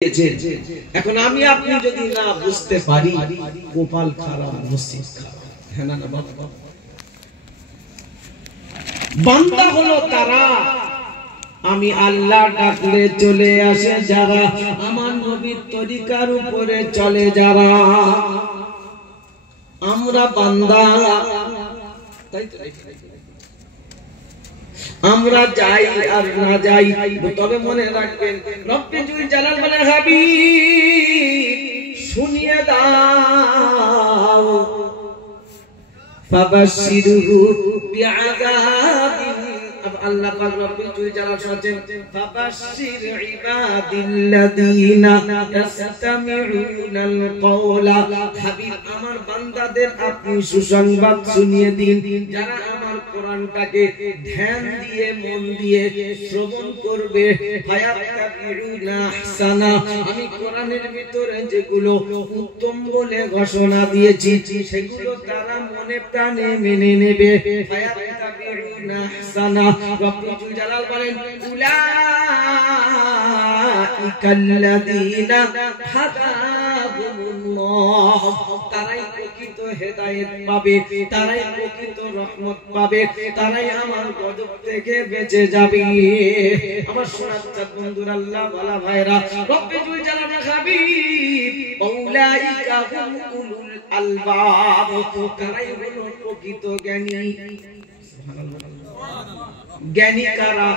এখন আমি আপনি যদি না বুঝতে পারি কপাল খারাপ, নসিব খারাপ। হ্যাঁ না বাবা, বান্দা হলো তারা আমি আল্লাহ ডাকলে চলে আসে যারা, আমার নবীর তরিকার উপরে চলে যারা। আমরা বান্দা, তাই তো আমরা যাই আর না যাই, তবে মনে রাখবেন রব্বে জুল জালাল বলে হাবিব শুনিয়ে দাও, ফাবাশশিরহু বিআযাবিন। আল্লাহ পাক রব্বে জুল জালাল বলেন ফাবাশশির ইবাদিল্লাযিনা ইসতামিউনাল কওলা। হাবিব আমার বান্দাদের আপনি সুসংবাদ শুনিয়ে দিন, যারা আমার কোরআনটাকে ধ্যান দিয়ে মন দিয়ে শ্রবণ করবে। ফায়াত্তাবিউনা আহসানা, আমি কোরআনের ভিতরে যেগুলো উত্তম বলে ঘোষণা দিয়েছি সেগুলো তারা মনে প্রাণে মেনে নেবে। ফায়াত্তাবিউনা আহসানা, রব্বুল জালাল বলেন উলাইকাল্লাযীনা হাদাহুমুল্লাহ, তারাই প্রকৃত হেদায়েত পাবে, তারাই প্রকৃত রহমত পাবে, তারাই আমার গজব থেকে বেঁচে যাবে। আমার সোনার চাঁদ বন্ধুরা, আল্লাহ ওয়ালা ভাইরা, রব্বুল জালাল হাবিব উলাইকা হুম উলুল আলবাব, তারাই হলো প্রকৃত জ্ঞানী। জ্ঞানী কারা?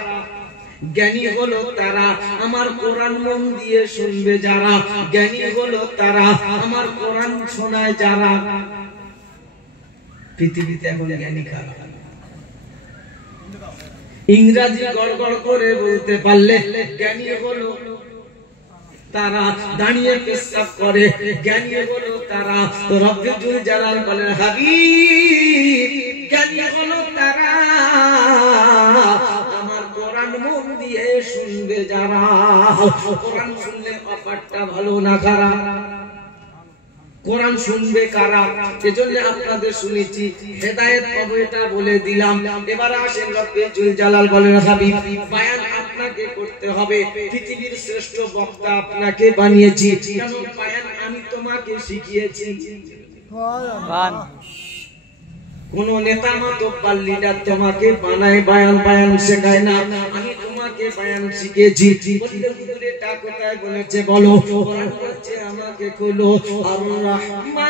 জ্ঞানী হলো তারা আমার কোরআন মন দিয়ে শুনবে যারা, জ্ঞানী হলো তারা আমার কোরআন শোনায় যারা। পৃথিবীতে এখন জ্ঞানী কারা? ইংরেজি গড়গড় করে বলতে পারলে জ্ঞানী হলো তারা, দাঁড়িয়ে পেশাব করে জ্ঞানী হলো তারা। তো রব্বুল জালাল বলেন হাবিব জ্ঞানী হলো তারা আমার কোরআন মন দিয়ে শুনবে যারা। কোরআন শুনলে অফারটা ভালো না খারাপ? কোরআন শুনবে কারা? এজন্য আপনাদের শুনেছি হেদায়েত পাবো এটা বলে দিলাম। এবার আসেন রব্বুল জালাল বলেন হাবিব বায়ান আপনাকে করতে হবে, পৃথিবীর শ্রেষ্ঠ বক্তা আপনাকে বানিয়েছি। কেন? বায়ান আমি তোমাকে শিখিয়েছি। কোন নেতা মাতব্বর লিডার তোমাকে বানায় বায়ান শেখায় না, আমি তোমাকে বায়ান শিখিয়েছি। বললে হুজুর এটা কোথায় বলেছে বলো? কোরআন বলছে আমাকে কইলো আর রহমান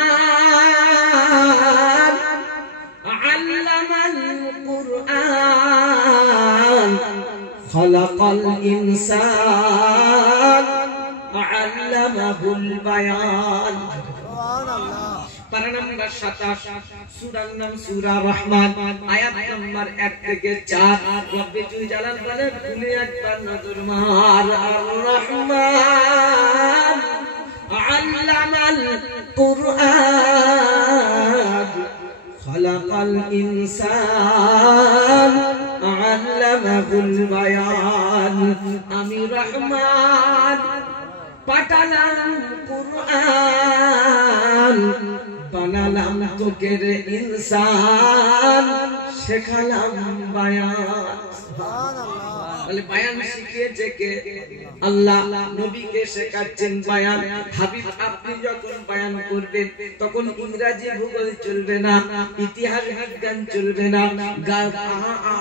আল্লামাল কুরআন খালাকাল ইনসান আল্লামাহুল বায়ান। সুবহানাল্লাহ। পারা নাম্বার 27, সূরার নাম সূরা রহমান, আয়াত নাম্বার 1 থেকে 4। রব্বুল জালাল বলে ভুলে একবার নজর মার, আর রহমান আল্লামাল কুরআন খালাকাল ইনসান আল্লামাহুল বায়ান। আমি রহমান পাঠালাম কুরআন, বানালাম তোকে রে ইনসান, শেখালাম বায়ান। সুবহানাল্লাহ। বলে বায়ান শিখিয়েছে কে? আল্লাহ। নবীকে শেখাচ্ছেন বায়ান। হাবিব আপনি যখন বায়ান করবেন তখন ইংরেজি ভূগোল চলবে না, ইতিহাস বিজ্ঞান চলবে না,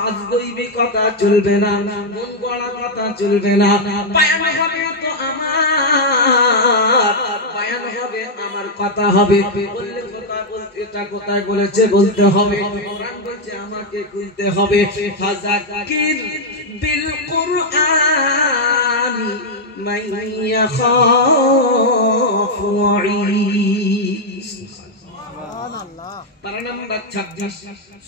আজগবি কথা চলবে না, মন গড়া কথা চলবে না। বায়ান হবে তো আমার, বায়ান হবে আমার কথা হবে। বললে কথা বলতে, এটা কোথায় বলেছে বলতে হবে। কোরআন বলছে আমাকে কইতে হবে। ফাযাক্কির বিল কুরআন মান ইয়াখাফু ওয়াঈদ। সুবহানাল্লাহ। পারা নাম্বার 26,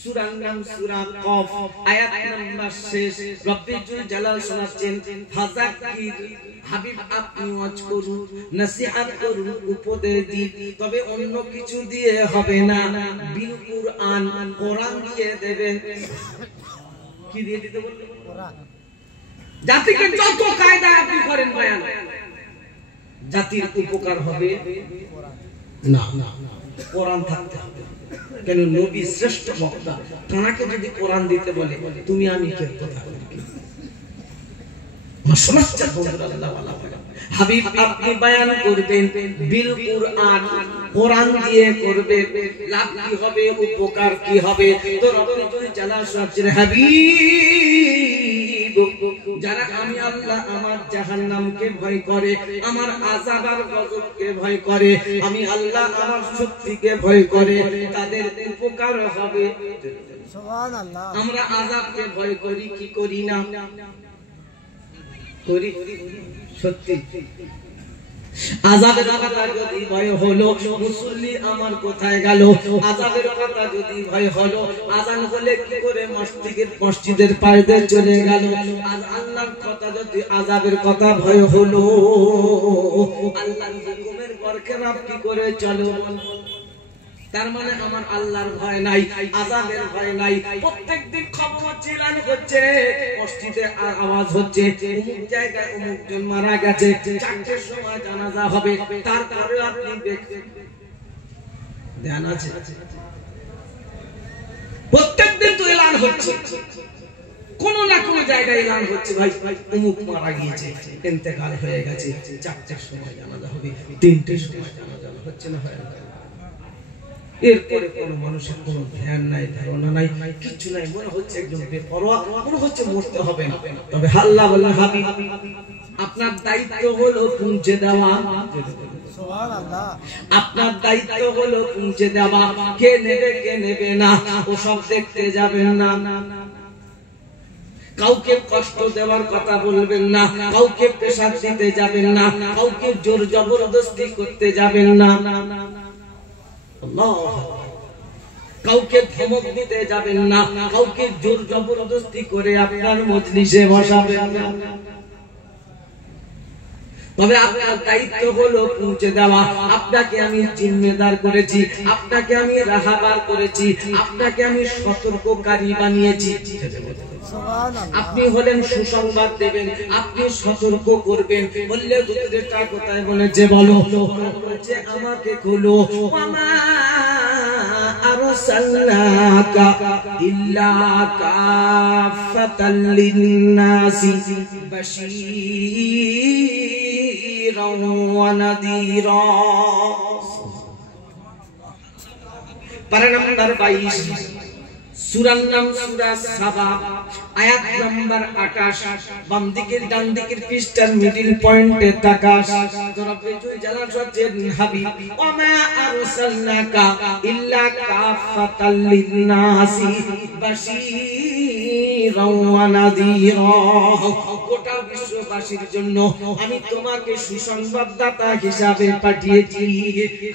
সূরার নাম সূরা কফ, আয়াত নাম্বার 6। রব্বুল জালাল শোনাচ্ছেন ফাযাক্কির, হাবিব আপনি ওয়াজ করুন, নসিহত করুন, উপদেশ দিন, তবে অন্য কিছু দিয়ে হবে না। বিল কুরআন, কোরআন দিয়ে দেবেন। কি দিয়ে দিতে বললেন? কোরআন। জাতিকে যত কায়দা আপনি করেন বায়ান, জাতির উপকার হবে না, কোরআন থাকতে হবে। কেন? নবী শ্রেষ্ঠ বক্তা, তাকে যদি কোরআন দিতে বলে তুমি আমি কে কথা বলবো? শোনাচ্ছেন বন্ধুরা, আল্লাহ ওয়ালা হাবিব আপনি বয়ান করবেন বিল কুরআন, কোরআন দিয়ে করবেন, লাভ কি হবে, উপকার কি হবে? তো রব্বুল জালাল সাহেবের হাবিব যারা আমি আল্লাহ আমার জাহান্নামকে ভয় করে, আমার আযাব আর গজবকে ভয় করে, আমি আল্লাহ আমার শক্তিকে ভয় করে, তাদের উপকার হবে। সুবহানাল্লাহ। আমরা আযাবকে ভয় করি কি করি না? করি, সত্যি। আযাবের কথা যদি ভয় হলো, মুসল্লি আমার কোথায় গেল? আযাবের কথা যদি ভয় হলো, আযান হলে কি করে মসজিদের পাড়ে চলে গেল? আল্লাহর কথা যদি, আযাবের কথা ভয় হলো, আল্লাহর হুকুমের বরখেলাপ কি করে চলো? তার মানে আমার আল্লাহর ভয় নাই, আযাবের ভয় নাই। প্রত্যেকদিন খবর চিলান হচ্ছে, মসজিদে আওয়াজ হচ্ছে, অমুক জায়গায় অমুক জন মারা গেছে, 4টার সময় জানাজা হবে। তারপরে আপনি দেখছেন, ধ্যান আছে, প্রত্যেকদিন তো এলান হচ্ছে, কোন না কোন জায়গায় এলান হচ্ছে, ভাই অমুক মারা গিয়েছে, ইন্তেকাল হয়ে গেছে, 4টার সময় জানাজা হবে, 3টার সময় জানাজা হচ্ছে না, হয় না? এরপরে কোন মানুষের কোন ধ্যান নাই, ধারণা নাই, কিছু নাই, মনে হচ্ছে একদম বেপরোয়া, মনে হচ্ছে মরতে হবে না। তবে আল্লাহ বললেন হাবিব আপনার দায়িত্ব হলো পৌঁছে দেওয়া, সুবহানাল্লাহ, আপনার দায়িত্ব হলো পৌঁছে দেওয়া। কে নেবে কে নেবে না ও সব দেখতে যাবেন না, কাউকে কষ্ট দেওয়ার কথা বলবেন না, কাউকে প্রেসার দিতে যাবেন না, কাউকে জোর জবরদস্তি করতে যাবেন না, কাউকে ধমক দিতে যাবেন না, কাউকে জোর জবরদস্তি করে আপনার মজলিসে বসাবেন না। তবে আপনার দায়িত্ব হলো পৌঁছে দেওয়া। আপনাকে আমি জিম্মেদার করেছি, আপনাকে আমি রাহাবার করেছি, আপনাকে আমি সতর্ককারী বানিয়েছি। আপনি হলেন সুসংবাদ দেবেন, আপনি সতর্ক করবেন। বললে দুটোটা কোথায় বলেছে বলো? বলেছে আমাকে খুলো, ওয়ামা আরসালনাকা ইল্লা কাফাতাল লিন্নাসি বাশীরাও ওয়া নাযীরা। পারা নাম্বার 22, সূরার নাম সূরা সাবা, আয়াত নাম্বার 28। বাম দিকের ডান দিকের পৃষ্ঠার মিডল পয়েন্টে তাকাস। রব্বুল জালাল বলেন হাবিব ওমা আরসালনাকা ইল্লা কাফাতাল লিন্নাসি বাশীরাও ওয়া নাযীরা। গোটা বিশ্ববাসীর জন্য আমি তোমাকে সুসংবাদদাতা হিসাবে পাঠিয়েছি।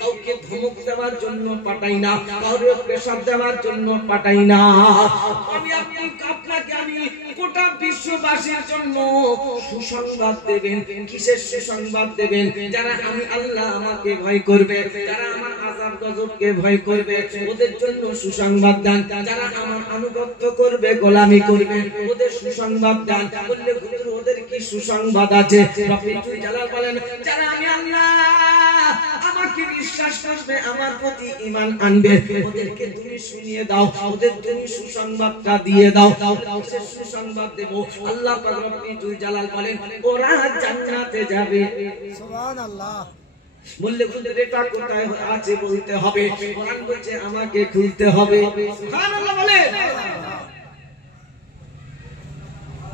কাউকে ধমক দেওয়ার জন্য পাঠাই না, কাউকে প্রেসার দেওয়ার জন্য পাঠাই না। আমি আপনাকে আমি গোটা বিশ্ববাসীর জন্য সুসংবাদ দেবেন। কিসের সুসংবাদ দেবেন? যারা আমি আল্লাহ আমাকে ভয় করবে, যারা আমার আযাব গজবকে ভয় করবে, ওদের জন্য সুসংবাদ দান। যারা আমার আনুগত্য করবে, গোলামি করবে, ওদের সুসংবাদ দান। বললে হুজুর ওদের কি সুসংবাদ আছে? রব্বুল জালাল বলেন যারা আমি আল্লাহ আমাকে বিশ্বাস করবে, আমার প্রতি ঈমান আনবে, ওদেরকে তুমি শুনিয়ে দাও, ওদের তুমি সুসংবাদটা দিয়ে দাও। সুসংবাদ দেব। আল্লাহ পাক রব্বুল জালাল বলেন ওরা জান্নাতে যাবে। সুবহানাল্লাহ। বললে হুজুর এটা কোথায় আছে বলতে হবে, কোরআন বলছে আমাকে খুলতে হবে। সুবহানাল্লাহ বলে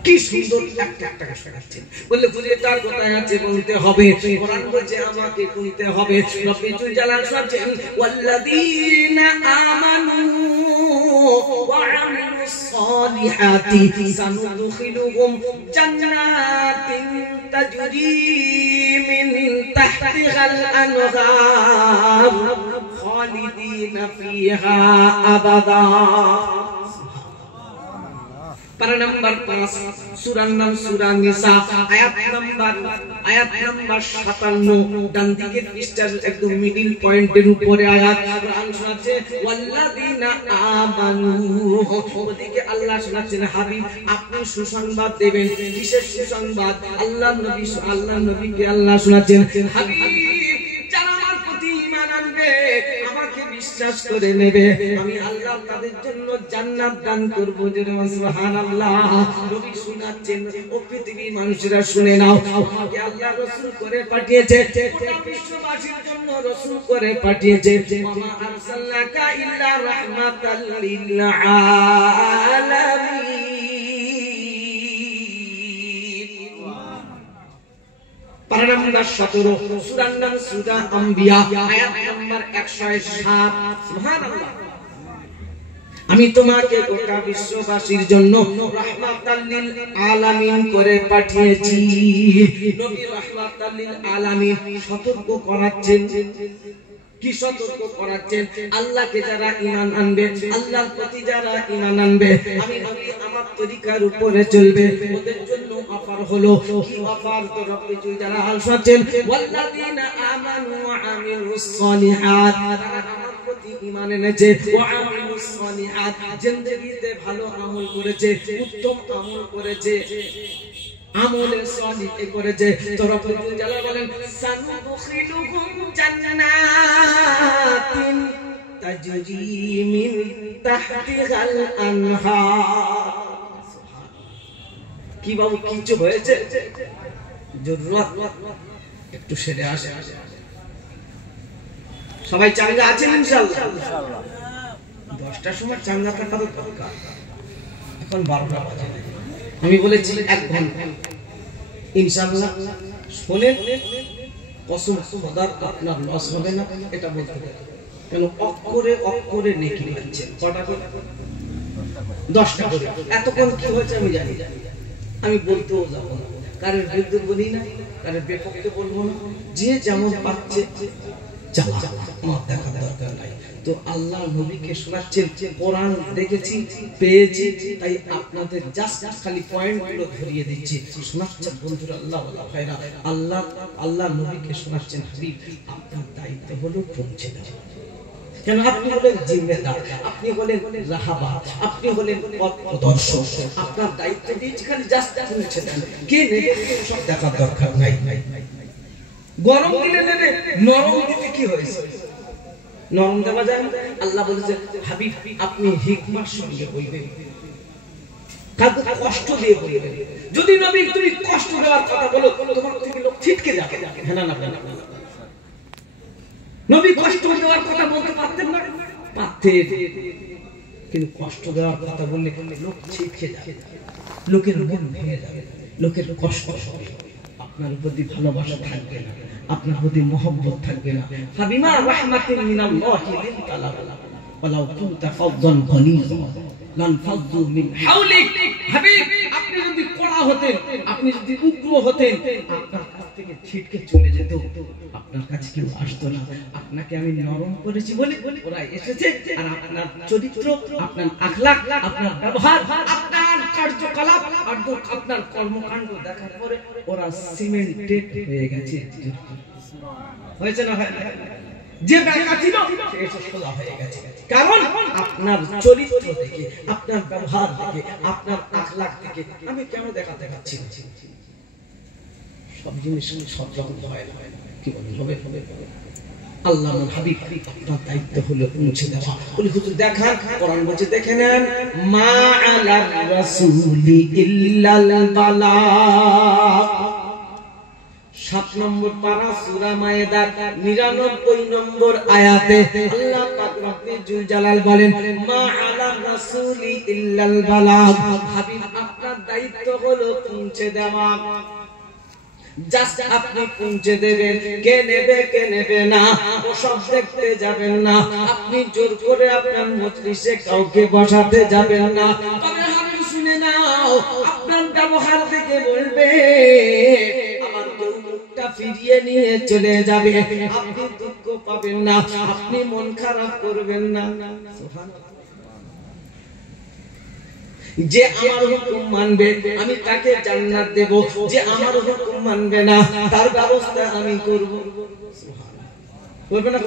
কি সুন্দর একটা একটা শোনাচ্ছেন। বললে হুজুর এটা কোথায় আছে বলতে হবে, কোরআন বলছে আমাকে খুলতে হবে। রব্বুল জালাল বলেন ওয়াল্লাযীনা আমানু ওয়া আমিলুস সালিহাতি সানুদখিলুহুম জান্নাতিন তাজরি মিন তাহতিহাল আনহার খালিদিনা ফিহা আবাদা। পারা নাম্বার 5, সূরার নাম সূরা নিসা, আয়াত নাম্বার 57। ডান দিকের পৃষ্ঠার একদম মিডল পয়েন্টের উপরে আয়াত। কোরআন শোনাচ্ছে ওয়াল্লাযীনা আমানু। ওদিকে আল্লাহ শোনাচ্ছেন হাবিব আপনি সুসংবাদ দেবেন। কিসের সুসংবাদ? আল্লাহ নবীকে আল্লাহ শোনাচ্ছেন হাবিব যারা আমার প্রতি ঈমান আনবে, আমাকে বিশ্বাস বিশ্বাস করে নেবে আমি আল্লাহ তাদের জন্য জান্নাত দান করব। সুবহানাল্লাহ। নবী শোনাচ্ছেন, ও পৃথিবীর মানুষেরা শুনে নাও, আমাকে আল্লাহ রাসূল করে পাঠিয়েছে, গোটা বিশ্ববাসীর জন্য রাসূল করে পাঠিয়েছে। ওমা আরসালনাকা ইল্লা রাহমাতাল লিল আলামিন। পারা নাম্বার 17, সূরার নাম সূরা আম্বিয়া, আয়াত নাম্বার 107। সুবহানাল্লাহ। আমি তোমাকে গোটা বিশ্ববাসীর জন্য রাহমাতাল লিল আলামিন করে পাঠিয়েছি। নবী রাহমাতাল লিল আলামিন সতর্ক করাচ্ছেন। কি সতর্ক করাচ্ছেন? আল্লাহকে যারা ঈমান আনবে, আল্লাহর প্রতি যারা ঈমান আনবে, আমি নবী আমার তরিকার উপরে চলবে, ওদের জন্য অফার হলো। কি অফার? তো রব্বি যারা আলফাতেন ওয়াল্লাযিনা আমানু ওয়া আমিলুস সলিহাত, যারা আমার প্রতি ঈমান এনেছে, ওয়া আমিলুস সলিহাত, জিন্দেগিতে ভালো আমল করেছে, উত্তম আমল করেছে, আমলে সালিহ করেছে, তো রব্বুল জালাল বলেন সানুদখিলুহুম জান্নাতিন তাজরি মিন তাহতিহাল আনহার। কি বাবু কিছু হয়েছে? জরুরত একটু সেরে আসে। সবাই চাঙ্গা আছেন ইনশাআল্লাহ? 10টার সময় চাঙ্গা থাকা তো দরকার। এখন 12টা বাজে। আমি বলেছি 1 ঘন্টা ইনশাআল্লাহ শুনেন, কসম খোদার আপনার লস হবে না, এটা বলতে পারি। কেন? অক্ষরে অক্ষরে নেকি লিখছেন। কটা করে? 10টা করে। এতক্ষণ কি হয়েছে আমি জানি, আমি বলতেও যাব না, কারোর বিরুদ্ধে বলি না, কারোর বিপক্ষে বলবো না। যে যেমন পাচ্ছে চালা, আমার দেখার দরকার নাই। তো আল্লাহ নবীকে শোনাচ্ছেন, কোরআন দেখেছি, পেয়েছি, তাই আপনাদের জাস্ট খালি পয়েন্টগুলো ধরিয়ে দিচ্ছি। শোনাচ্ছেন বন্ধুরা, আল্লাহ ভাইরা, আল্লাহ নবীকে শোনাচ্ছেন, হাবিব আপনার দায়িত্ব হলো পৌঁছে দেওয়া। কেন? আপনি হলেন জিম্মেদার, আপনি হলেন রাহাবার, আপনি হলেন পথপ্রদর্শক। আপনার দায়িত্ব দিয়েছি, খালি জাস্ট পৌঁছে দেন। কে নেবে সব দেখার দরকার নাই। গরম দিলে নেবে, নরম দিতে কি হয়েছে? নরম দেওয়া যায়। আল্লাহ বলেছে, হাবিব আপনি হিকমার সঙ্গে বলবেন, কাউকে কষ্ট দিয়ে বলবেন। যদি নবী তুমি কষ্ট দেওয়ার কথা বলো, তোমার থেকে লোক ছিটকে যাবে। হ্যাঁ না? নবী কষ্ট দেওয়ার কথা বলতে পারতেন না? পারতেন, কিন্তু কষ্ট দেওয়ার কথা বললে লোক ছিটকে যাবে, লোকের মন ভেঙে যাবে, লোকের কষ্ট হবে, আপনার প্রতি ভালোবাসা থাকবে না, আপনার প্রতি মহব্বত থাকবে না। ফাবিমা রাহমাতিন মিনাল্লাহি লিনতা লাহুম ওয়ালাউ কুনতা ফাদদান গালিযা লানফাযু মিন হাওলিক। হাবিব আপনি যদি কড়া হতেন, আপনি যদি উগ্র হতেন, আপনার কাছ থেকে ছিটকে চলে যেত, আপনার কাছে কেউ আসতো না। আপনাকে আমি নরম করেছি বলে ওরা এসেছে। আর আপনার চরিত্র, আপনার আখলাক, আপনার ব্যবহার, আপনার কার্যকলাপ, আপনার কর্মকাণ্ড দেখার পরে ওরা সিমেন্টেড হয়ে গেছে। হয়েছে না? যে বেকা ছিল সে এসে সোজা হয়ে গেছে। কারণ আপনার চরিত্র দেখে, আপনার ব্যবহার দেখে, আপনার আখলাক দেখে। আমি কেন দেখাতে পাচ্ছি? সব জিনিস সব রকম হয় না। কি হবে? আল্লাহ হাবিব আপনার দায়িত্ব হলো পৌঁছে দেওয়া। বলি হুজুর দেখান, কোরআন বলছে দেখে নেন, মা আলার রাসূলি ইল্লাল বালাগ। 7 নম্বর পারা সূরা মায়েদার 99 নম্বর আয়াতে আল্লাহ পাক রব্বুল জালাল বলেন, মা আলার রাসূলি ইল্লাল বালাগ। হাবিব আপনার দায়িত্ব হলো পৌঁছে দেওয়া। জাস্ট আপনি পৌঁছে দেবেন। কে নেবে কে নেবে না ওসব দেখতে যাবেন না। আপনি জোর করে আপনার মজলিসে কাউকে বসাতে যাবেন না। তবে হাবিব শুনে নাও, আপনার ব্যবহার দেখে বলবে আমার কেউ মুখটা ফিরিয়ে নিয়ে চলে যাবে। আপনি দুঃখ পাবেন না, আপনি মন খারাপ করবেন না। সুবহানাল্লাহ। যে আমার হুকুম মানবে আমি তাকে জান্নাত দেব, যে আমার হুকুম মানবে না তার ব্যবস্থা আমি করব। সুবহানাল্লাহ। করবে না?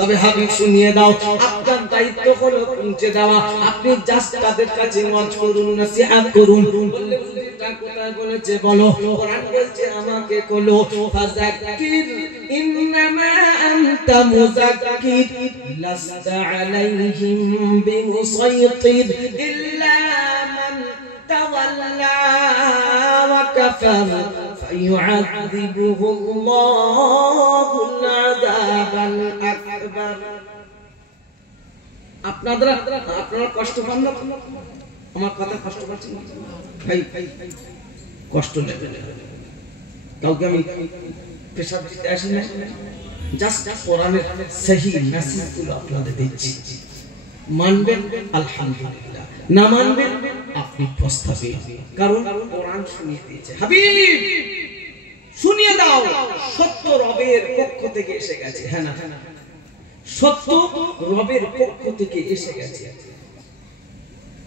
তবে হাবিব শুনিয়ে দাও, আপনার দায়িত্ব হলো পৌঁছে দেওয়া। আপনি জাস্ট তাদের কাছে ওয়াজ করুন, নসিহত করুন। বললে এটা কোথায় বলেছে বলো? কোরআন বলছে আমাকে বলো, ফাযাক্কির ইন্নামা আনতা মুযাক্কির লাস্তা আলাইহিম বিমুসাইতির ইল্লা মান তাওয়াল্লা ওয়া কাফার ফায়ুআযিবুহু আল্লাহুল আযাবাল আকবার। আপনারা কষ্ট পান না? আমার কথা কষ্ট পাচ্ছেন? ভাই কষ্ট নেবেন, কাউকে আমি প্রেসার দিতে আসি না, জাস্ট কোরআনের সহি মেসেজগুলো আপনাদের দিচ্ছি। মানবেন আলহামদুলিল্লাহ, না মানবেন আপনি প্রস্তাবে, কারণ কোরআন শুনিয়ে দিয়েছে। হাবিব শুনিয়ে দাও, সত্য রবের পক্ষ থেকে এসে গেছে। হ্যাঁ না, সত্য রবের পক্ষ থেকে এসে গেছে।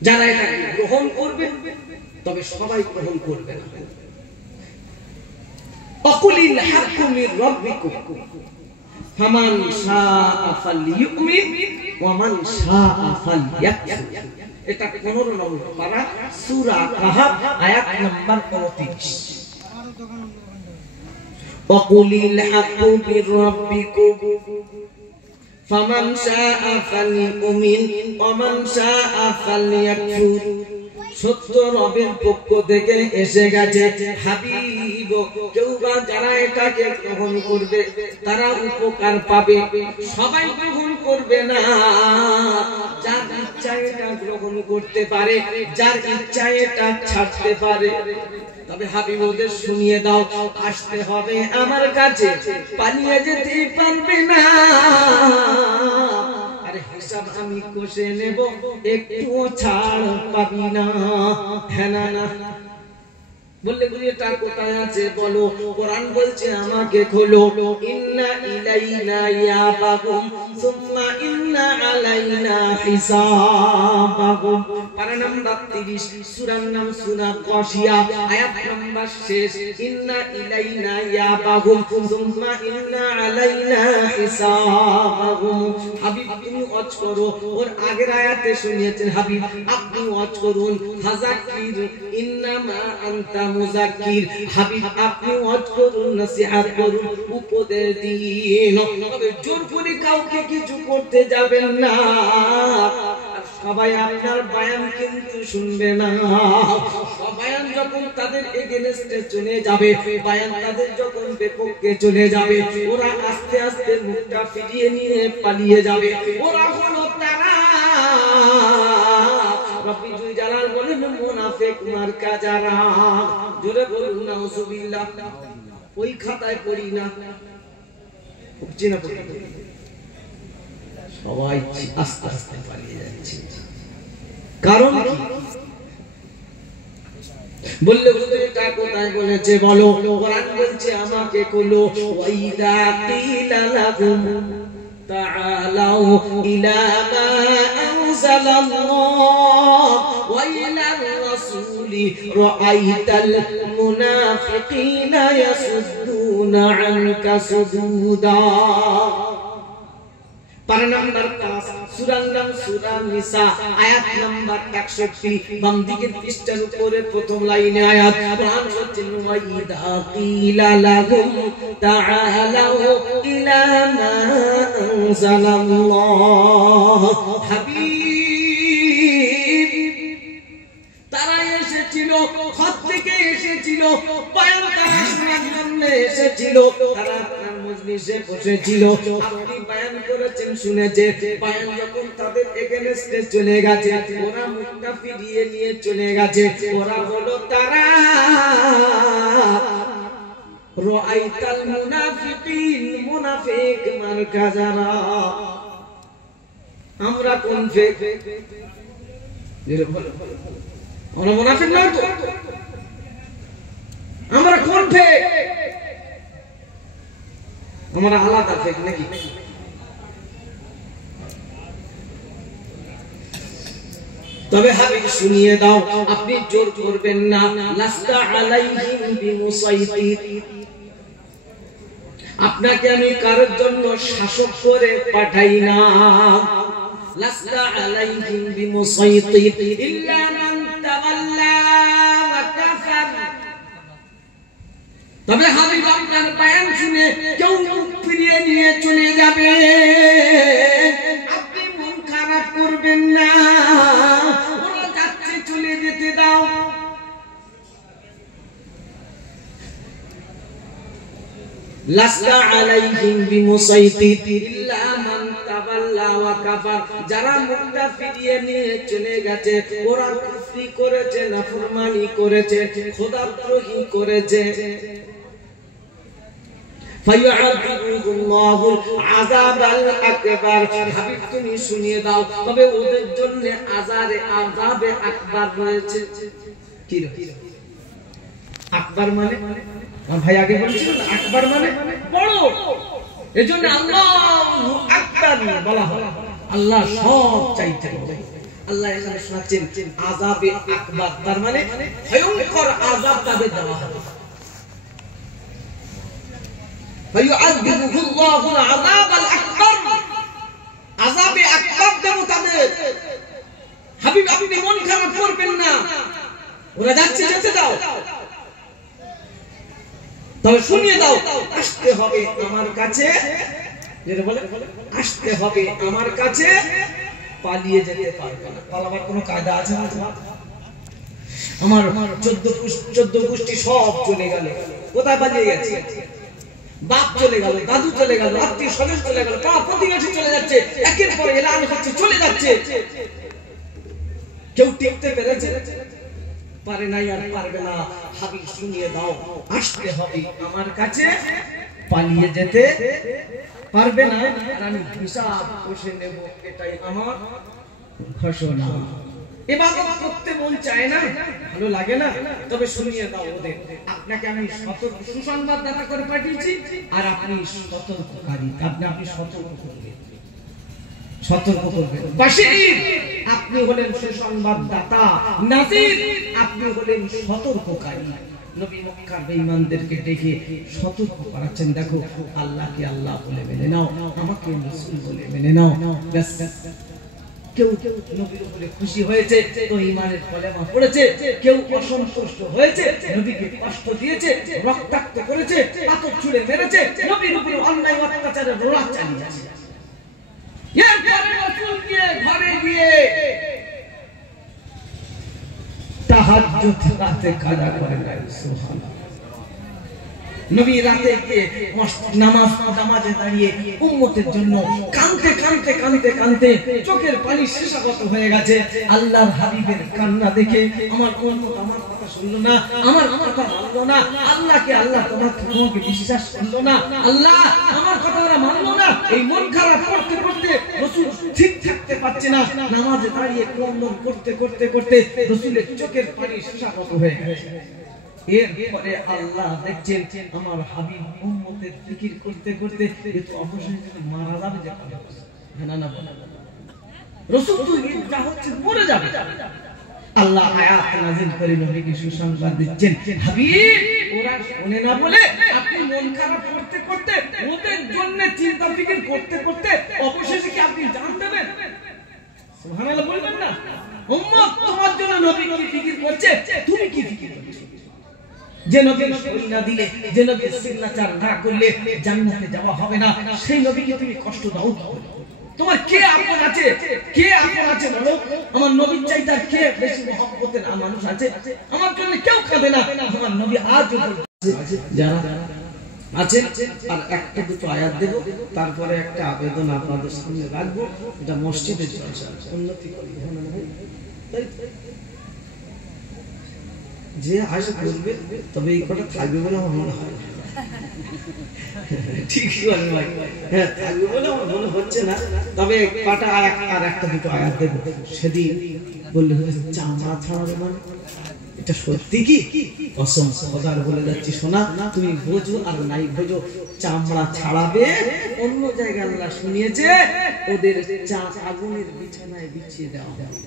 যারা এটা গ্রহণ করবে, তবে সবাই গ্রহণ করবে না। অকুলিল হাক্কু মির রাব্বিকুম ফামান শাআ ফালইউমিন ওয়া মান শাআ ফালইয়াকফুর। এটা 15 নম্বর পারা, সূরা কাহাফ, আয়াত নাম্বার 35। অকুলিল হাক্কু মির রাব্বিকুম ফামান শাআ ফালইউমিন ওয়া মান শাআ ফালইয়াকফুর। সত্য রবের পক্ষ থেকে এসে গেছে। হাবিব, কেউ বা যারা এটাকে গ্রহণ করবে তারা উপকার পাবে, সবাই গ্রহণ করবে না। যার ইচ্ছা এটা গ্রহণ করতে পারে, যার ইচ্ছা এটা ছাড়তে পারে। তবে হাবিব ওদের শুনিয়ে দাও, আসতে হবে আমার কাছে, পালিয়ে যেতে পারবে না। হিসাব আমি কষে নেব, একটুও ছাড় পাবি না। হ্যাঁ না, বললে এটা কোথায় আছে বলো? কোরআন বলছে আমাকে খোলো, ইন্না ইলাইনা ইয়াবাহুম সুম্মা ইন্না আলাইনা হিসাবাহুম। পারা নাম্বার 30, সূরার নাম সূরা গাশিয়া, আয়াত নাম্বার শেষ, ইন্না ইলাইনা ইয়াবাহুম সুম্মা ইন্না আলাইনা হিসাবাহুম। হাবিব তুমি ওয়াজ করো, ওর আগের আয়াতে শুনিয়েছেন হাবিব আপনি ওয়াজ করুন। ফাযাক্কির ইন্নামা আনতা মুযাক্কির। হাবিব আপনি ওয়াজ করুন, নসিহত করুন, উপদেশ দিন। তবে জোর করে কাউকে কিছু করতে যাবেন না। সবাই আপনার বয়ান কিন্তু শুনবে না। বয়ান যখন তাদের এগেইনস্টে চলে যাবে, বয়ান তাদের যখন বিপক্ষে চলে যাবে, ওরা আস্তে আস্তে মুখটা ফিরিয়ে নিয়ে পালিয়ে যাবে। ওরা হলো তারা, রব্বুল জালাল বলেন, মুনাফিক মার্কা যারা। জোরে বলুন নাউযুবিল্লাহ। ওই খাতায় পড়ি না, পড়ছি না, সবাই আস্তে আস্তে পালিয়ে যাচ্ছে। কারণ বললে এটা কোথায় বলেছে বলো? কোরআন বলছে আমাকে বলো, ওয়াইদা কিলা লাহুম তাআলাউ ইলা মা আনজালাল্লাহ ওয়া ইলার রাসূলি রাআইতাল মুনাফিকিনা ইয়াসুদ্দুনা আনকা সুদুদা। পারা নাম্বার 5, সূরার নাম সূরা নিসা, আয়াত নাম্বার 61, বাম দিকের পৃষ্ঠার উপরে প্রথম লাইনে আয়াত। কোরআন বলছে, ওয়াইদা কিলা লাহুম তাআলাউ ইলা মা আনজালাল্লাহ। হাবিব তারা এসেছিল, খত থেকে এসেছিল, বয়ান তারা শোনার জন্য এসেছিল, তারা আপনার মজলিসে বসেছিল, আপনি বয়ান করেছেন, শুনেছে। বয়ান যখন তাদের এগেইনস্টে চলে গেছে, ওরা মুখটা ফিরিয়ে নিয়ে চলে গেছে। ওরা হলো তারা রাআইতাল মুনাফিকিন, মুনাফিক মার্কা যারা। আমরা কোন ফেক? আমরা মুনাফিক না তো? আমরা কোন ফেক? আমরা আলাদা ফেক নাকি? তবে হাবিব শুনিয়ে দাও, আপনি জোর করবেন না। লাস্তা আলাইহিম বিমুসাইতির। আপনাকে আমি কারোর জন্য শাসক করে পাঠাই না। লাস্তা আলাইহিম বিমুসাইতির ইল্লা মান তাওয়াল্লা ওয়া কাফার। তবে হাবিব আপনার বয়ান শুনে কেউ মুখ ফিরিয়ে নিয়ে চলে যাবে, আপনি মন খারাপ করবেন না, ওরা যাচ্ছে চলে যেতে দাও। লাস্তা আলাইহিম বিমুসাইতির ইল্লা মান তাওয়াল্লা ওয়া কাফার। যারা মুখটা ফিরিয়ে নিয়ে চলে গেছে, ওরা কুফরি করেছে, নাফরমানি করেছে, খোদাদ্রোহী করেছে। ফায়ুআযিবুহুল্লাহুল আযাবাল আকবার। হাবিব তুমি শুনিয়ে দাও, তবে ওদের জন্য আযাবে আকবার রয়েছে। কি আকবার মানে? ভাই আগে বলছিলেন আকবার মানে বড়, এজন্য আল্লাহু আকবার বলা হয়। আল্লাহ সব চাইতে, আল্লাহ এখানে শোনাচ্ছেন আযাবে আকবার, তার মানে ভয়ঙ্কর আযাব তাদের দেওয়া হবে। ফায়ুআযিবুহুল্লাহুল আযাবাল আকবার, আযাবে আকবার দেব তাদের। হাবিব আপনি মন খারাপ করবেন না, ওরা যাচ্ছে যেতে দাও, তবে শুনিয়ে দাও আসতে হবে আমার কাছে। যেটা বলে আসতে হবে আমার কাছে, পালিয়ে যেতে পারবে না। পালাবার কোনো কায়দা আছে না? আমার 14 গোষ্ঠী সব চলে গেল, কোথায় পালিয়ে গেছে? বাপ চলে গেল, দাদু চলে গেল, আত্মীয় স্বজন চলে গেল, পাড়া প্রতিবেশী চলে যাচ্ছে, একের পর এলান হচ্ছে, চলে যাচ্ছে। কেউ টিকতে পেরেছে? পারে নাই, আর পারবে না। হাবিব শুনিয়ে দাও আসতে হবে আমার কাছে, পালিয়ে যেতে পারবে না, আমি হিসাব কষে নেব, এটাই আমার ঘোষণা। ইবাদত করতে মন চায় না, ভালো লাগে না, তবে শুনিয়ে দাও ওদের, আপনাকে আমি সতর্ক সুসংবাদদাতা করে পাঠিয়েছি, আর আপনি সতর্ককারী, আপনি সতর্ক করবেন, সতর্ক করবেন। বাশীর আপনি হলেন সুসংবাদদাতা, নাযীর আপনি হলেন সতর্ককারী। নবী মক্কার বেঈমানদেরকে ডেকে সতর্ক করাচ্ছেন, দেখো আল্লাহকে আল্লাহ বলে মেনে নাও, আমাকে রাসূল বলে মেনে নাও। ব্যাস, কেউ নবীর উপরে খুশি হয়েছে তো ঈমানের কলেমা পড়েছে, কেউ অসন্তুষ্ট হয়েছে, নবীকে কষ্ট দিয়েছে, রক্তাক্ত করেছে, পাথর ছুঁড়ে মেরেছে, নবীর উপরে অন্যায় অত্যাচারের রোলা চালিয়েছে। এরপরে রাসূল গিয়ে ঘরে গিয়ে তাহাজ্জুদ রাতে কাজা করে নেয়। সুবহানাল্লাহ। নবী রাতে গিয়ে নামাজে দাঁড়িয়ে উম্মতের জন্য কাঁদতে কাঁদতে কাঁদতে কাঁদতে চোখের পানি শেষাগত হয়ে গেছে। আল্লাহর হাবিবের কান্না দেখে আমার উম্মত আমার কথা শুনলো না, আমার কথা মানলো না, আল্লাহকে আল্লাহ তোমাকে বিশ্বাস করলো না, আল্লাহ আমার কথা ওরা মানলো না। এই মন খারাপ করতে করতে রাসূল ঠিক থাকতে পারছে না, নামাজে দাঁড়িয়ে ক্রন্দন করতে করতে করতে রাসূলের চোখের পানি শেষাগত হয়ে গেছে। এরপরে আল্লাহ দেখছেন আমার হাবিব উম্মতের জিকির করতে করতে এত অবশ্যই মারা যাবে, যে না না রাসূল তো যা হচ্ছে মরে যাবে। আল্লাহ আয়াত নাযিল করে নবীকে সুসংবাদ দিচ্ছেন, হাবিব ওরা শুনে না বলে আপনি মন খারাপ করতে করতে ওদের জন্য চিন্তা ফিকির করতে করতে অবশেষে কি আপনি জান দেবেন? সুবহানাল্লাহ বলবেন না? উম্মত তোমার জন্য নবী কি ফিকির করছে, তুমি কি ফিকির করছো? যে নবীর সই না দিলে, যে নবীর সিগনেচার না করলে জান্নাতে যাওয়া হবে না, সেই নবীকে তুমি কষ্ট দাও। তোমার কে আপন আছে, কে আপন আছে বলো? আমার নবীর চাইতে আর কে বেশি মহব্বতের মানুষ আছে? আমার জন্য কেউ কাঁদে না, আমার নবী আজও যারা আছে। আর একটা দুটো আয়াত দেব, তারপরে একটা আবেদন আপনাদের সামনে রাখবো, এটা মসজিদের জলসা উন্নতি করবে। যে আশা করবে তবে এই কথা থাকবে বলে আমার মনে হয়। ঠিকই বলেন ভাই, হ্যাঁ থাকবে বলে আমার মনে হচ্ছে না, তবে কটা আয়াত আর একটা দুটো আয়াত দেব। সেদিন বললে চামড়া ছাড়াবে মানে এটা সত্যি কি? কসম খোদার বলে যাচ্ছি সোনা, তুমি বোঝো আর নাই বোঝো, চামড়া ছাড়াবে। অন্য জায়গায় আল্লাহ শুনিয়েছে ওদের আগুনের বিছানায় বিছিয়ে দেওয়া হবে।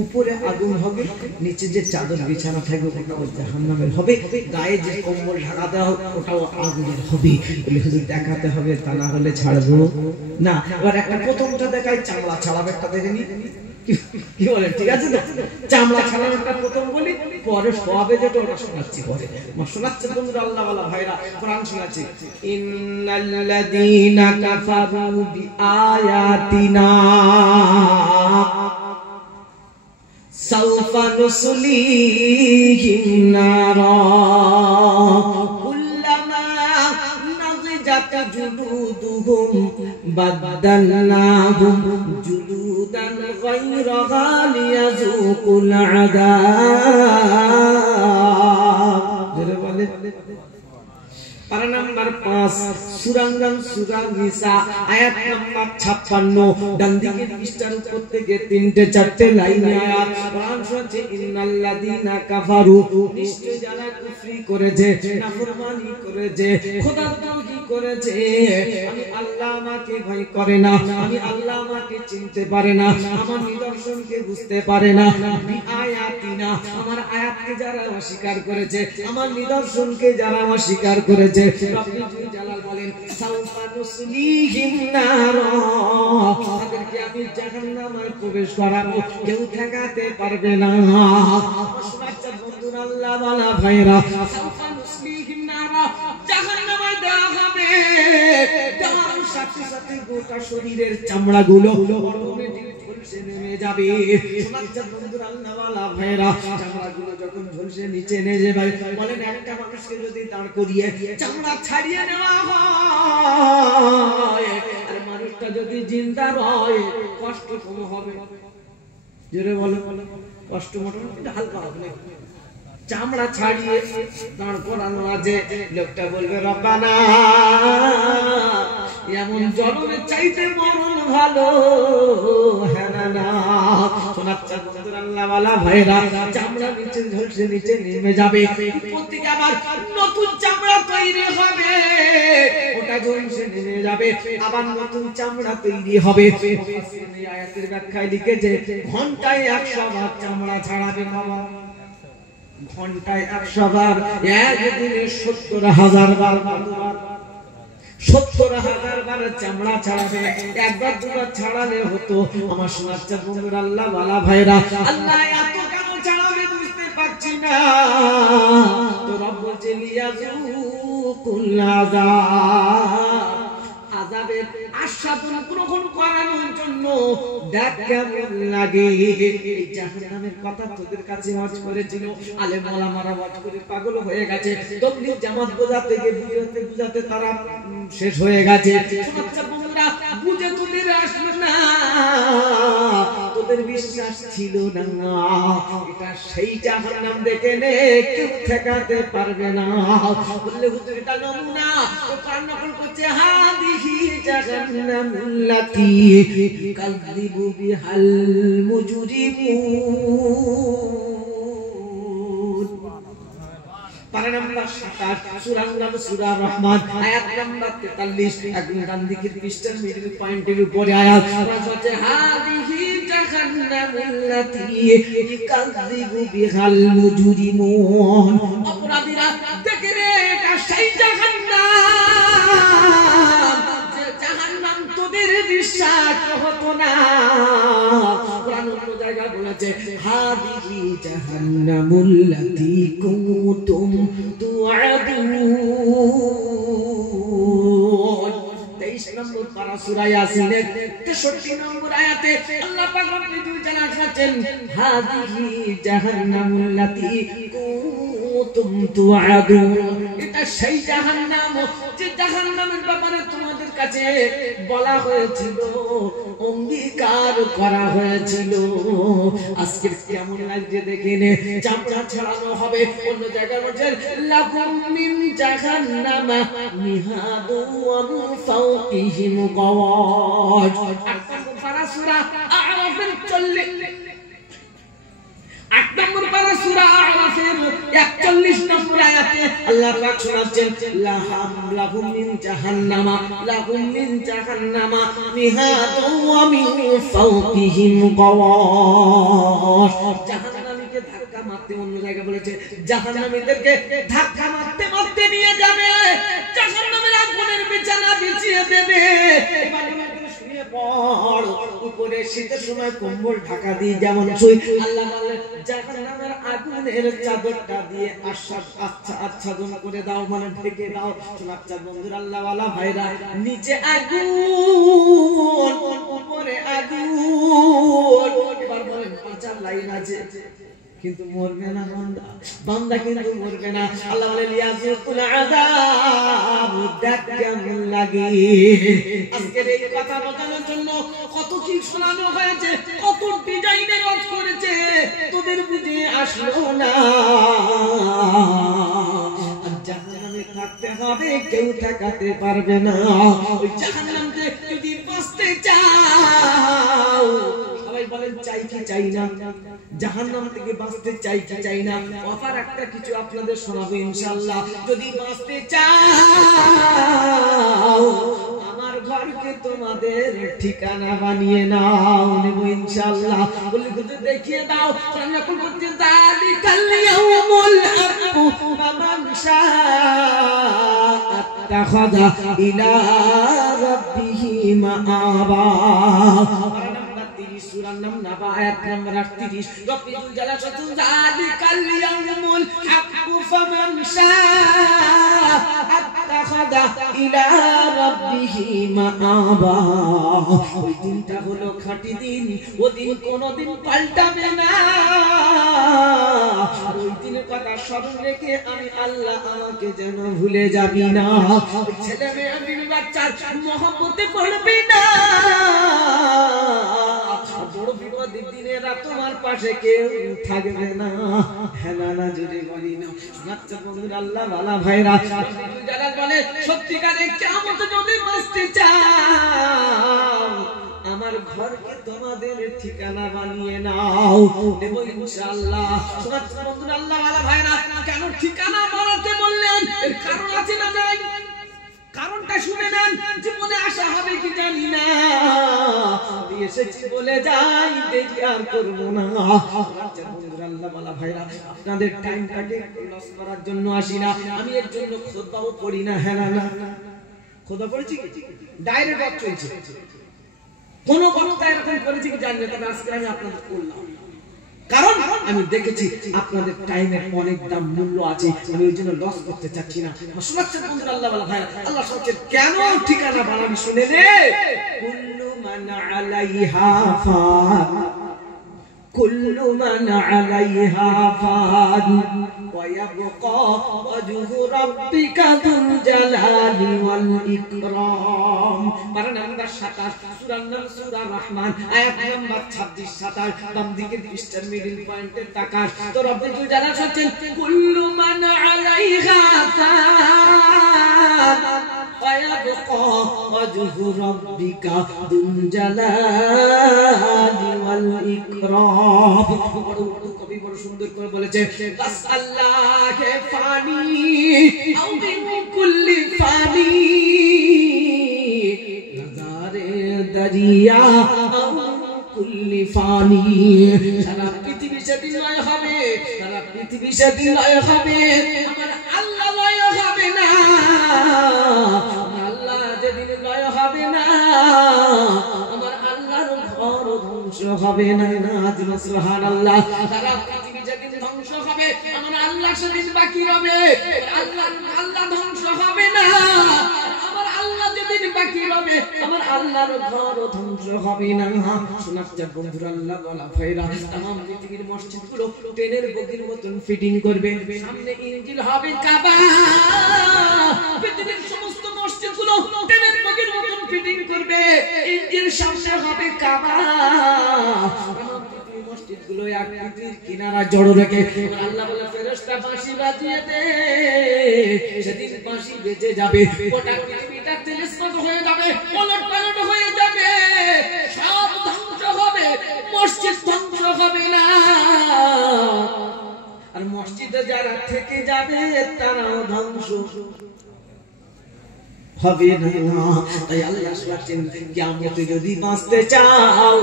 উপরে আগুন হবে, নিচে যে চাদর বিছানা থাকবে ওটাও জাহান্নামের হবে, গায়ে যে কম্বল ঢাকা দেওয়া ওটাও আগুনের হবে। বলে হুজুর দেখাতে হবে, তা না হলে ছাড়বো না। এবার একটা প্রথমটা দেখাই, চামড়া ছাড়াবেরটা দেখে নি, কি বলে? ঠিক আছে তো, চামড়া ছাড়ানোটা প্রথম বলি, পরে সবে যেটা ওটা শোনাচ্ছি পরে। শোনাচ্ছে বন্ধুরা, আল্লাহ ওয়ালা ভাইরা কোরআন শোনাচ্ছে, ইন্নাল্লাযীনা কাফারু বিআয়াতিনা সাউফা নুসলিহিম নারা কুল্লামা নাযিজাত জুলুদুহুম বাদদালনাহুম জুলুদান গায়রাহা লিয়াযুকুল আযাব। জোরে বলে। পারা নাম্বার 5 সূরার নাম সূরা নিসা, আয়াত নাম্বার 56। ডান দিকের পৃষ্ঠার উপর থেকে 3টে 4টে লাইনে আয়াত। কোরআন শুনছে, ইন্নাল্লাযীনা কাফারু, নিশ্চয় যারা কুফরি করেছে, নাফরমানি করেছে, খোদাদ্রোহী করেছে, আমি আল্লাহ আমাকে ভয় করে না, আমি আল্লাহ আমাকে চিনতে পারে না, আমার নিদর্শনকে বুঝতে পারে না, বিআয়াতিনা, আমার আয়াতকে যারা অস্বীকার করেছে, আমার নিদর্শনকে যারা অস্বীকার করেছে, রব্বুল জালাল বলেন, সাউফা নুসলিহিম নারা, তাদেরকে আমি জাহান্নামে প্রবেশ করাবো, কেউ ঠেকাতে পারবে না। শোনাচ্ছে বন্ধুরা, আল্লাহ ওয়ালা ভাইরা, সাউফা নুসলিহিম নারা, জাহান্নামে দেওয়া হবে। দেওয়ার সাথে সাথে গোটা শরীরের চামড়াগুলো অটোমেটিক ঝলসে নেমে যাবে। শোনাচ্ছে বন্ধুরা, আল্লাহ ওয়ালা ভাইরা, চামড়াগুলো যখন ঝলসে নিচে নেমে যাবে, বলেন একটা মানুষকে যদি দাঁড় করিয়ে চামড়া ছাড়িয়ে নেওয়া হয়, আর মানুষটা যদি জিন্দা রয়, কষ্ট কম হবে। জোরে বলো, কষ্ট মোটামুটি হালকা হবে। চামড়া ছাড়িয়ে দাঁড় করানো আছে, লোকটা বলবে, রব্বানা এমন জন্মের চাইতে মরণ ভালো। হ্যাঁ না, শোনাচ্ছে বন্ধুরা, আল্লাহ ওয়ালা ভাইরা, চামড়া নিচে ঝলসে নিচে নেমে যাবে, প্রত্যেকে আবার নতুন চামড়া তৈরি হবে, ওটা ঝলসে নেমে যাবে, আবার নতুন চামড়া তৈরি হবে। এই আয়াতের ব্যাখ্যায় লিখেছে, ঘন্টায় 100 বার চামড়া ছাড়াবে বাবা, ঘন্টায় 100 বার, একদিনে 70,000 বার, 70,000 বার চামড়া ছাড়াবে। একবার দুবার ছাড়ালে হতো। আমার শোনাচ্ছে বন্ধুরা, আল্লাহ ওয়ালা ভাইরা, আল্লাহ এত কেন ছাড়াবে বুঝতে পারছি না। তো রব বলছে, লিয়াযুকুল আযাব, আযাবের আস্বাদন গ্রহণ করানোর জন্য দেখ কেমন লাগে। এই জাহান্নামের কথা তোদের কাছে ওয়াজ করেছিল, আলেম ওলামারা ওয়াজ করে পাগল হয়ে গেছে, তাবলীগ জামাত বোঝাতে গিয়ে বুঝাতে তারা শেষ হয়ে গেছে। শোনাচ্ছে বন্ধুরা, বুঝে তোদের আসলো না, তোদের বিশ্বাস ছিল না। এটা সেই জাহান্নাম, দেখে নে, কেউ ঠেকাতে পারবে না। বললে হুজুর এটা নমুনা, তো কোরআন নকল করছে, হাদিহি জাহান্নামুল্লাতী কাযযিবু বিহাল মুজরিমুন। পারা নাম্বার 27 সূরা নাম সূরা রহমান, আয়াত নাম্বার 43। একদম ডান দিকের পৃষ্ঠার মিডল পয়েন্টের উপরে আয়াত আছে, হাদিহি জাহান্নামুল্লাতী কাযযিবু বিহাল মুজরিমুন। অপরাধীরা দেখে রে, এটা সেই জাহান্নাম, যে জাহান্নাম তোদের বিশ্বাস হতো না। কোরআন অন্য জায়গায় বলেছে, হাদিহি জাহান্নামুল্লাতী কুনতুম তুআদুন। 23 নম্বর পারা সূরা ইয়াসিনের 63 নম্বর আয়াতে আল্লাহ পাক রব্বুল জালাল বলেন, হাদিহি জাহান্নামুল্লাতী কুনতুম তুআদুন। এটা সেই জাহান্নাম, যে জাহান্নামের ব্যাপারে তোমাদের কাছে বলা হয়েছিল, অঙ্গীকার করা হয়েছিল। আজকে কেমন লাগছে দেখে নে, চামড়া ছাড়ানো হবে। অন্য জায়গায় বলছে, লাকুম মিন জাহান্নামা মিহাদু ওয়া মিন ফাওকিহিম গাওয়াজ। 8 নম্বর পারা সূরা আরাফের 40 নম্বর পারা সূরা আরাফের 41 নম্বর আয়াতে আল্লাহ পাক শোনাচ্ছেন লাহুম মিন জাহান্নামা মিহাদুন ওয়া মিন ফাওকিহিম গাওয়াশ। জাহান্নামীকে ধাক্কা মারতে, অন্য জায়গায় বলেছে জাহান্নামীদেরকে ধাক্কা মারতে মারতে নিয়ে যাবে, জাহান্নামের আগুনের বিছানা বিছিয়ে দেবে। শুয়ে পড়, উপরে শীতের সময় কম্বল ঢাকা দিয়ে যেমন শুই, আল্লাহ বলে জাহান্নামের আগুনের চাদরটা দিয়ে আচ্ছাদন করে দাও, মানে ঢেকে দাও। বাচ্চা বন্ধুরা, আল্লাহ ওয়ালা ভাইরা, নিচে আগুন, উপরে আগুন। এবার বলেন 5 লাইন আছে, কিন্তু মরবে না বান্দা, বান্দা কিন্তু মরবে না। আল্লাহ বলে লিয়াযুকুল আযাব, দেখ কেমন লাগে। আজকের এই কথা বোঝানোর জন্য কত কি শোনানো হয়েছে, কত ডিজাইনে রদ করেছে, তোদের বুঝে আসলো না। জাহান্নামে থাকতে হবে, কেউ ঠেকাতে পারবে না। ওই জাহান্নাম থেকে যদি বাঁচতে চাও, সবাই বলেন চাই কি চাই না? জাহান্নাম থেকে বাঁচতে চাই কি চাই না? অফার একটা কিছু আপনাদের শোনাবো ইনশাআল্লাহ। যদি বাঁচতে চাও, আমার ঘরকে তোমাদের ঠিকানা বানিয়ে নাও, নেব ইনশাআল্লাহ। বলি তো দেখিয়ে দাও, রান্নাকুল করতে যালিকাল ইয়াউমুল হাক্কু ফামান শাআ আত্তাখাযা ইলা রাব্বিহি মাআবা। সূরা নাম আয়াত নম্বর 38। রব্বুল জালালাতু যালিকাল ইয়াউমুল হাক্কু ফামান শাআ আত্তাখাযা ইলা রাব্বিহি মাআবা। ওই দিনটা হলো খাঁটি দিন, ওই দিন কোনদিন পাল্টাবে না। ওই দিনের কথা স্মরণ রেখে আমি আল্লাহ আমাকে যেন ভুলে যাবি না। ছেলে মেয়ে বিবি বাচ্চার মহব্বতে পড়বি না। বড় বিপদের দিনে তোমার পাশে কেউ থাকবে না। হ্যাঁ না যদি বলি না। বাচ্চা বন্ধুরা, আল্লাহ ওয়ালা ভাইরা, যারা বলে সত্যিকারে কিয়ামত যদি বাঁচতে চাও, আমার ঘরকে তোমাদের ঠিকানা বানিয়ে নাও, দেব ইনশাআল্লাহ। বাচ্চা বন্ধুরা, আল্লাহ ওয়ালা ভাইরা, কেন ঠিকানা বানাতে বললেন? এর কারণ আছে না নাই? কারণটা শুনে নেন। জীবনে আসা হবে কি জানি না, এসেছি বলে যাই, দেরি আর করব না। বাচ্চা বন্ধুরা, আল্লাহ ওয়ালা ভাইরা, আপনাদের টাইমটাকে লস করার জন্য আসি না। আমি এর জন্য খুতবাও পড়ি না। হ্যাঁ না, খুতবা পড়েছি কি? ডাইরেক্ট ওয়াজ চলছে। কোন বক্তা এরকম করেছে কি জানি না, তবে আজকে আমি আপনাদের বললাম। কারণ আমি দেখেছি আপনাদের টাইমের অনেক দাম, মূল্য আছে, আমি ওই জন্য লস করতে চাচ্ছি না। বাচ্চা বন্ধুরা, আল্লাহ ওয়ালা ভাইরা, আল্লাহ সবচেয়ে কেন ঠিকানা বানাবি শুনে নে। কুল্লু মান আলাইহা ফান, কুল্লু মান আলাইহা ফান, ওয়া ইয়াবকা ওয়াজহু রাব্বিকা যুল জালালি ওয়াল ইকরাম। পারা নাম্বার 27, সূরা নাম সূরা রহমান, আয়াত নাম্বার 26-27। বাম দিকে পৃষ্ঠার মিডল পয়েন্টে তাকান তো রব্বুল জালাল বলেন কুল্লু মান আলাইহা ফান ওয়া ইয়াবকা ওয়াজহু রাব্বিকা যুল জালালি ওয়াল ইকরাম। কবি বড় সুন্দর করে বলেছে, বাস আল্লাহকে ফানি আও মিন কুল্লি ফানি, নজারে দরিয়া আও কুল্লি ফানি। সারা পৃথিবী সেদিন লয় হবে, সারা পৃথিবী সেদিন লয় হবে, আমার আল্লাহ লয় হবে না। আল্লাহ যেদিন লয় হবে না, আমার আল্লাহর ঘর ধ্বংস হবে না। সুবহানাল্লাহ। সারা পৃথিবী যেদিন ধ্বংস হবে, আমার আল্লাহ সেদিন বাকি হবে। আল্লাহ ধ্বংস হবে না, আমার আল্লাহ যেদিন বাকি হবে, আমার আল্লাহর ঘর ধ্বংস হবে না। শোনাচ্ছেন বন্ধুরা, আল্লাহ ওয়ালা ভাইরা, तमाम পৃথিবীর মসজিদগুলো ট্রেনের বগির মতন ফিটিং করবে। সামনে ইঞ্জিল হবে কাবা। পৃথিবীর সমস্ত মসজিদগুলো ট্রেনের বগির মতন ফিটিং করবে, ইঞ্জিল সামনে হবে কাবা। মসজিদগুলো এক পৃথিবীর কিনারা জড়ো রেখে আল্লাহ বলে ফেরেশতা বাঁশি বাজিয়ে দে। সেদিন বাঁশি বেজে যাবে, গোটা পৃথিবীটা তেলস্পত হয়ে যাবে, ওলটপালট হয়ে যাবে, সব ধ্বংস হবে, মসজিদ ধ্বংস হবে না। আর মসজিদে যারা থেকে যাবে তারাও ধ্বংস হবে না। তাই আল্লাহ বলেন কিয়ামতে যদি বাঁচতে চাও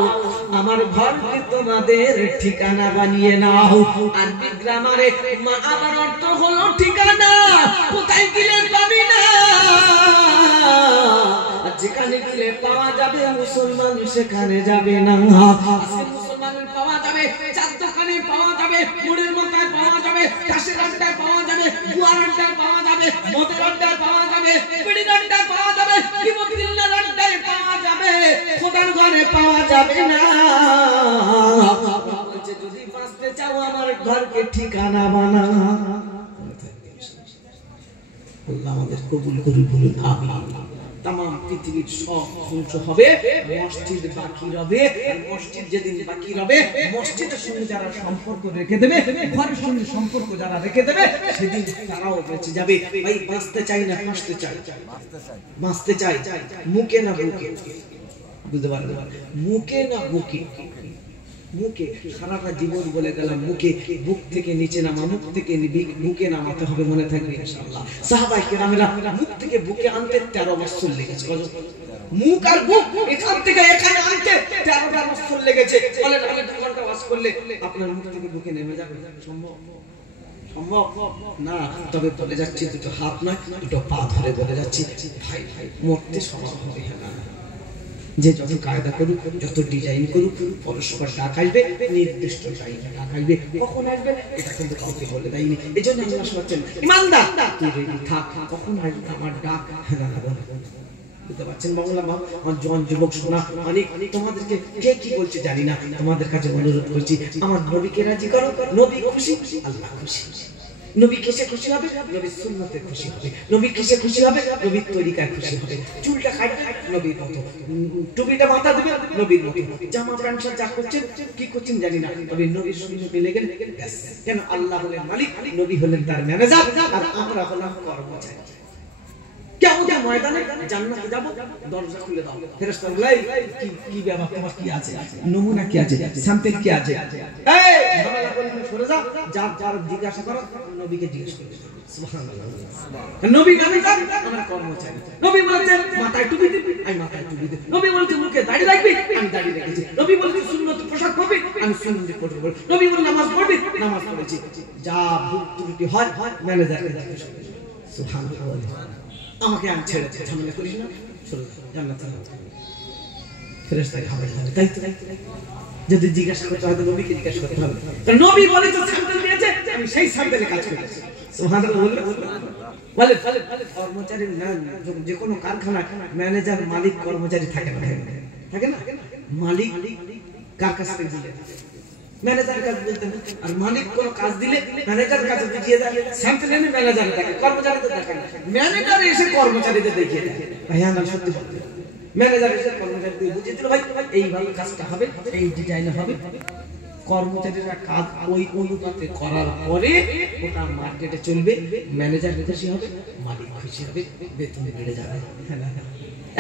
আমার ঘরকে তোমাদের ঠিকানা বানিয়ে নাও। আর গ্রামারে আমার অর্থ হলো ঠিকানা, কোথায় গেলে পাবি না, যেখানে গেলে পাওয়া যাবে মুসলমান সেখানে যাবে না। আজকে মুসলমানের পাওয়া যাবে চার দোকানে পাওয়া যাবে, মোড়ের মাথায় পাওয়া যাবে, কাশের আড্ডায় পাওয়া যাবে, গুয়ার আড্ডায় পাওয়া যাবে, মদের আড্ডায় পাওয়া যাবে, বিড়ির আড্ডায় পাওয়া যাবে, কিবতিল্লার আড্ডায় পাওয়া যাবে, খোদার ঘরে পাওয়া যাবে না। বলছে যদি বাঁচতে চাও আমার ঘরকে ঠিকানা বানাও। আল্লাহ আমাদের কবুল করুন, বলুন আমিন। तमाम পৃথিবীর সব ধ্বংস হবে, মসজিদ বাকি রবে। মসজিদ যেদিন বাকি রবে, মসজিদের সঙ্গে যারা সম্পর্ক রেখে দেবে, ঘরের সঙ্গে সম্পর্ক যারা রেখে দেবে, সেদিন তারাও বেঁচে যাবে। ভাই বাঁচতে চাই না বাঁচতে চাই? বাঁচতে চাই মুখে না বুকে? বুঝতে পারবেন, মুখে না বুকে? মুখে সারাটা জীবন বলে গেলাম মুখে, বুক থেকে নিচে নামা, মুখ থেকে বুকে নামাতে হবে, মনে থাকবে ইনশাআল্লাহ। সাহাবায়ে কেরামেরা মুখ থেকে বুকে আনতে 13 বছর লেগেছে। মুখ আর বুক এখান থেকে এখানে আনতে 13টা বছর লেগেছে। বলেন আমি 2 ঘন্টা ওয়াজ করলে আপনার মুখ থেকে বুকে নেমে যাবে? সম্ভব? সম্ভব না। তবে বলে যাচ্ছি দুটো হাত নয়, দুটো পা ধরে বলে যাচ্ছি, ভাই ভাই মরতে সমান হবে না। যে যত কায়দা করুক, যত ডিজাইন করুক, পরস্পর ডাক আসবে, নির্দিষ্ট টাইমে ডাক আসবে। কখন আসবে এটা কিন্তু কাউকে বলে দেয়নি। এই জন্য আল্লাহ বলছেন ইমানদার তুই রেডি থাক, কখন আসবে আমার ডাক। বুঝতে পারছেন বাংলা মা? আমার জোয়ান যুবক শোনা, অনেক তোমাদেরকে কে কি বলছে জানি না, তোমাদের কাছে অনুরোধ করছি আমার নবীকে রাজি করো। নবী খুশি, আল্লাহ খুশি। নবী কিসে খুশি হবে? নবীর সুন্নতে খুশি হবে। নবী কিসে খুশি হবে? নবীর তরিকায় খুশি হবে। চুলটা কাটবে নবীর মতো, টুপিটা মাথা দেবে নবীর মতো, জামা প্যান্ট যা করছেন কি করছেন জানি না, তবে নবীর সঙ্গে মিলে গেলে কেন? আল্লাহ হলেন মালিক, নবী হলেন তার ম্যানেজার, আর আমরা হলাম কর্মচারী। কিয়ামতের ময়দানে জান্নাতে যাব, দরজা খুলে দাও, ফেরেশতা বলে কি কি ব্যাপার, তোমার কি আছে, নমুনা কি আছে, স্যাম্পল কি আছে, এই ঝামেলা করে সরে যাও, যার জিজ্ঞাসা করো নবীকে জিজ্ঞেস করবে। সুবহানাল্লাহ। নবী ম্যানেজার, আমরা কর্মচারী। নবী বলেছেন মাথায় টুপি দিবি, আমি মাথায় টুপি দেব। নবী বলেছেন মুখে দাড়ি রাখবি, আমি দাড়ি রেখেছি। নবী বলেছেন সুন্নত পোশাক পরবি, আমি সুন্নত পোশাক পরব। নবী বলেছেন নামাজ পড়বি, নামাজ পড়েছি। যা ভুল ত্রুটি হয় ম্যানেজারকে জিজ্ঞেস করবে। সুবহানাল্লাহ। আমাকে আমি ছেড়ে ঝামেলা করিস না, চলে জান্নাতে ফেরেশতা খাবে। তাই তো যদি জিজ্ঞাসা করতে হয় নবীকে জিজ্ঞাসা করতে হবে। কারণ নবী বলেছে স্যাম্পল দিয়েছে, আমি সেই স্যাম্পলে কাজ করছি। সুবহানাল্লাহ। বলে কর্মচারী না, যে কোনো কারখানায় ম্যানেজার মালিক কর্মচারী থাকে না? থাকে না? মালিক কার কাছ থেকে দিলে ম্যানেজার কাজ বলতে, আর মালিক কোন কাজ দিলে ম্যানেজার কাছে বুঝিয়ে দেয়, স্যাম্পল এনে ম্যানেজার দেখে, কর্মচারীদের দেখে না। ম্যানেজার এসে কর্মচারীদের দেখিয়ে দেয়। ভাই আমি সত্যি বলতে, ম্যানেজার এসে কর্মচারীদের বুঝিয়ে দিল, ভাই এইভাবে কাজটা হবে, এই ডিজাইনে হবে। কর্মচারীরা কাজ ওই অনুপাতে করার পরে ওটা মার্কেটে চলবে, ম্যানেজার খুশি হবে, মালিক খুশি হবে, বেতন বেড়ে যাবে।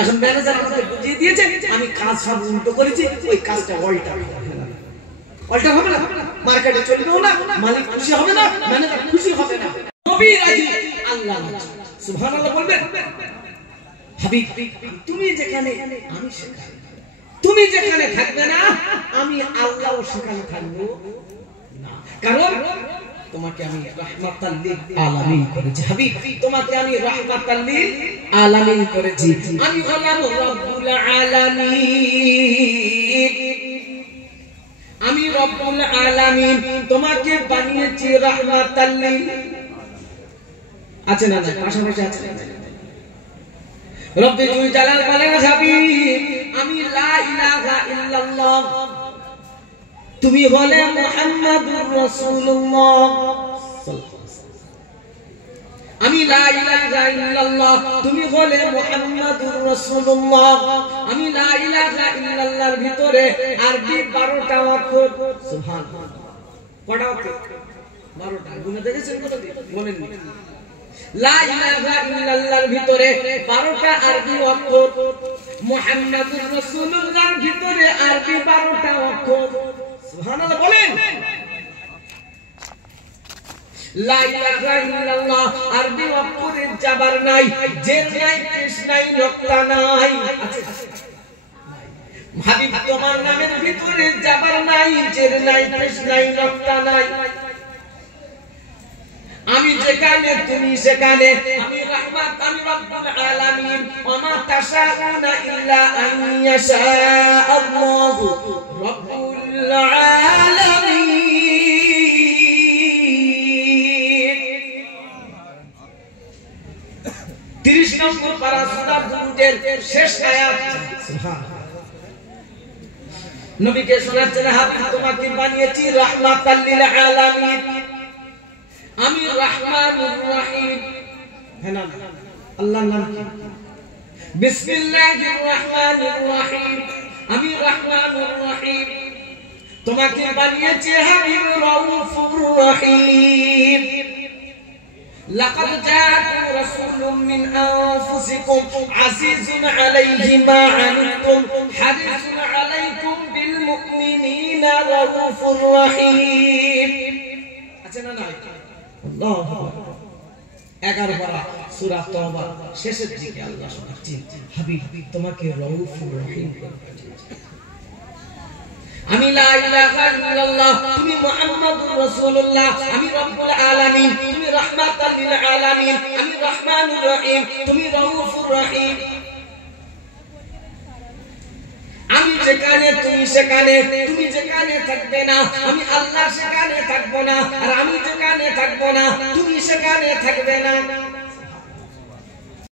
এখন ম্যানেজার আমাকে বুঝিয়ে দিয়েছে, আমি কাজ সব উল্টো করেছি, ওই কাজটা অল্টার হবে না, মার্কেটে চলবেও না, মালিক খুশি হবে না, ম্যানেজার খুশি হবে না। নবী রাজি, আল্লাহ রাজি। সুবহানাল্লাহ বলবেন। হাবিব তুমি যেখানে আমি সেখানে, তুমি যেখানে থাকবে না আমি আল্লাহও সেখানে থাকবো না। কারণ তোমাকে আমি রাহমাতাল লিল আলামিন করেছি। হাবিব তোমাকে আমি রাহমাতাল লিল আলামিন করেছি। আমি হলাম রব্বুল আলামিন, আমি রব্বুল আলামিন তোমাকে বানিয়েছি রাহমাতাল লিল। আছে না? পাশাপাশি আছে। রব্বি তুই জালাল বলেন হাবিব আমি লা ইলাহা ইল্লাল্লাহ, তুমি হলে মুহাম্মাদুর রাসূলুল্লাহ। আমি লা ইলাহা ইল্লাল্লাহ, তুমি হলে মুহাম্মাদুর রাসূলুল্লাহ। আমি লা ইলাহা ইল্লাল্লাহর ভিতরে আরবি 12টা অক্ষর। সুবহানাল্লাহ। কটা অক্ষর? 12টা। গুনে দেখেছেন কোনদিন? বলেননি। লা ইলাহা ইল্লাল্লাহর ভিতরে 12টা আরবি অক্ষর, মুহাম্মাদুর রাসূলুল্লাহর ভিতরে আরবি 12টা অক্ষর। সুবহানাল্লাহ বলেন। লা ইলাহা ইল্লাল্লাহ আরবি অক্ষরের জাবার নাই, জের নাই, পেশ নাই, নক্তা নাই। হাবিব তোমার নামের ভিতরে জাবার নাই, জের নাই, পেশ নাই, নক্তা নাই। আমি যেখানে তুমি সেখানে, আমি রাহমাত, আমি রব্বুল আলামিন। ওমা তাশাউনা ইল্লা আন ইয়াশা আল্লাহু রব্বুল আলামিন। 30 নম্বর পারা সূরা দুরুদের শেষ আয়াত। সুবহানাল্লাহ। নবীকে শোনাচ্ছেন, হাবিব তোমাকে বানিয়েছি রাহমাতাল লিল আলামিন। আমি রহমানুর রহিম। হ্যাঁ না, আল্লাহর নাম কি? বিসমিল্লাহির রহমানির রহিম। আমি রহমানুর রহিম। তোমাকে বানিয়েছি হাবিব রাউফুর রহিম। লাকাদ জাআকুম রাসূলুম মিন আনফুসিকুম আজিজুন আলাইহি মা আনিতুম হারিসুন আলাইকুম বিল মুমিনিনা রাউফুর রহিম। আচ্ছা না না, আল্লাহু আকবার। 11 পারা সূরা তওবা শেষের দিকে আল্লাহ শোনাচ্ছেন, হাবিব তোমাকে রাউফুর রহিম করে পাঠিয়েছি। আমি লা ইলাহা ইল্লাল্লাহ, তুমি মুহাম্মাদুর রাসূলুল্লাহ। আমি রব্বুল আলামিন, তুমি রাহমাতাল লিল আলামিন। আমি রহমানুর রহিম, তুমি রাউফুর রহিম। আমি যেখানে তুমি সেখানে, তুমি যেখানে থাকবে না আমি আল্লাহ সেখানে থাকবো না, আর আমি যেখানে থাকবো না তুমি সেখানে থাকবে না।